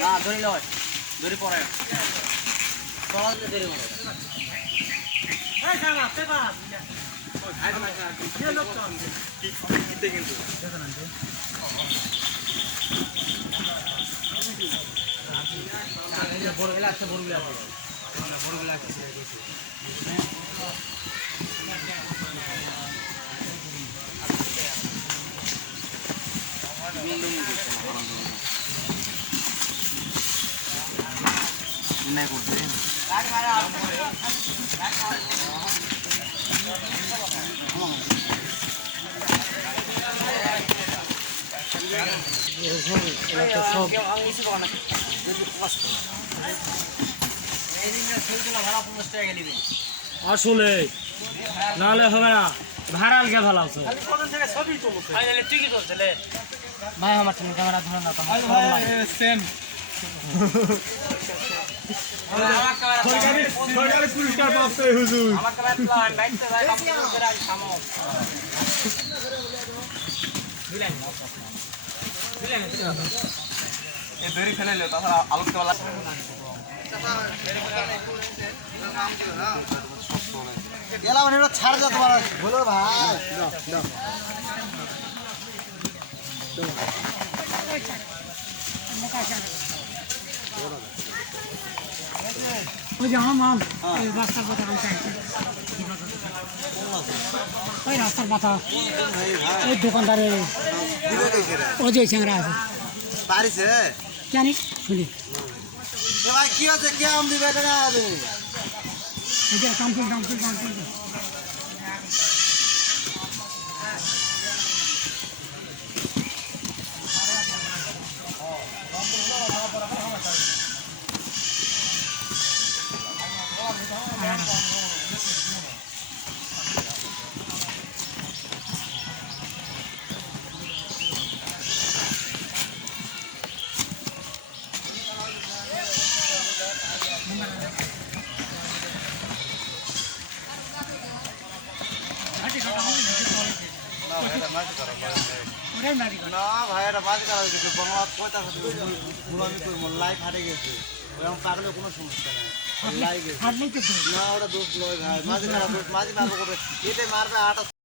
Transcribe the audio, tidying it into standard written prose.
না ধরি লয় ধরি পরে চলাতে দেরি মনে এই জানা পেপা ये लोग काम कितने কিন্তু বড়গুলা আছে বড়গুলা ভালো না বড়গুলা আছে নাই করতে গাড়ি মারা আসলে নাহলে হবে না ভাড়াল কে ভালো আছে ভাই আমার ক্যামেরা ধরে না সেম সরকারি পুরস্কার প্রাপ্ত হুজুর বেরি ফেলে তাছাড়া আলোক গেলাম ছাড় যা তোমার বলো ভাই ওই যে আম এই রাস্তার পাতা আম চাইছে ওই রাস্তার পাতা এই দোকানদারে ওই যে চ্যাংরা আছে পারিছে জানি শুনি ভাই কি আছে কে আম দিবে এটা না এই যে কামপুর না ভাই এটা মাঝ করা গেছে বাংলা পয়তা গুলামি করে মোর লাইফ হারিয়ে গেছে এরকম পাগলে কোনো সমস্যা নাই লাইফ না ওটা দোষ লয় ভাই মাঝে খারাপ মাঝে মারবো করবে এটাই মারবে আটা